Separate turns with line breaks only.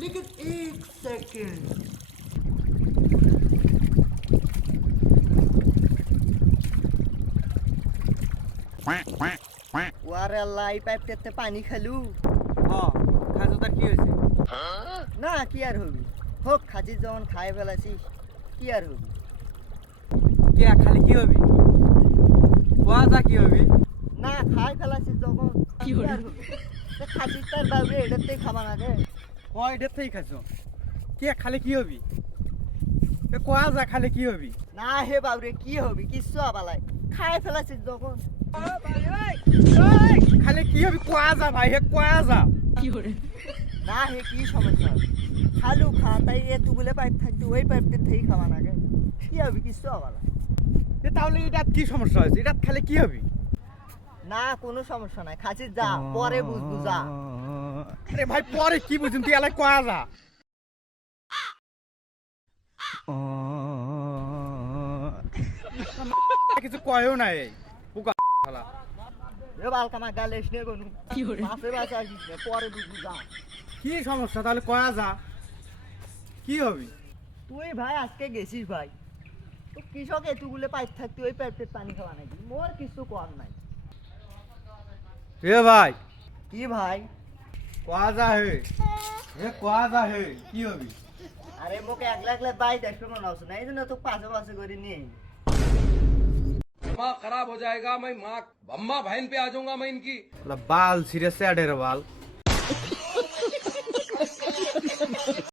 लेकिन एक सेकंड
ওয়ারে আল্লাহ এই পাইপটাতে পানি খালু
হ্যাঁ খাজো তার কি হয়েছে
না কি আর হবি হোক খাজির যখন খাই ফেলাছিস কি আর হবি
কে খালি কি হবি কোয়া যা কি হবি
না খাই ফেলাছিস যখন কি আর হবি তা খাজির তার বাবু এটাতেই খাবা না রে
কয় থেকে খাইছো? কে খালি কি হবি? এ কোয়া যা খালি কি হবি?
না হে বাবুরে কি হবি? কিচ্ছু আবালাই খাই ফেলাছিস যখন।
খালি কি হবি? কোয়া যা ভাই হে কোয়া যা।
না হে কি সমস্যা? খালু খা তাই এতগুলো পাইপ থাকতে ওই পাইপটা থেকেই খাবা না কি। হবি? কিচ্ছু আবালাই
এ তাহলে এটা কি সমস্যা হয়েছে? এটা খালি কি হবি?
না কোনো সমস্যা নাই। খাসিস যা পরে বুঝব যা।
আরে ভাই পরে কি বুঝুন তুই এলাই কয়া যা। কিছু কয়ও নাই এই। পোকা শালা।
রে বালকামা গালে এসে মাসে আসিস পরে বুঝব যা।
কি সমস্যা? তাহলে কয়া যা। কি হবি?
তুই ভাই আজকে গেছিস ভাই। তো কৃষক এতগুলো পাইপ থাকতে ওই পাইপের পানি খাওয়া নাকি? মোর কিছু কর নাই।
রে ভাই।
কি ভাই?
কয়া যা হে হে কয়া যা হে কি হবি
আরে মোকে একলা একলা বাই দেখবে মনে হচ্ছে না এই জন্য তো পাশে পাশে করে নিয়ে
दिमाग खराब हो जाएगा मैं माँ अम्मा बहन पे आ जाऊंगा मैं इनकी
বাল সিরিয়াস বাল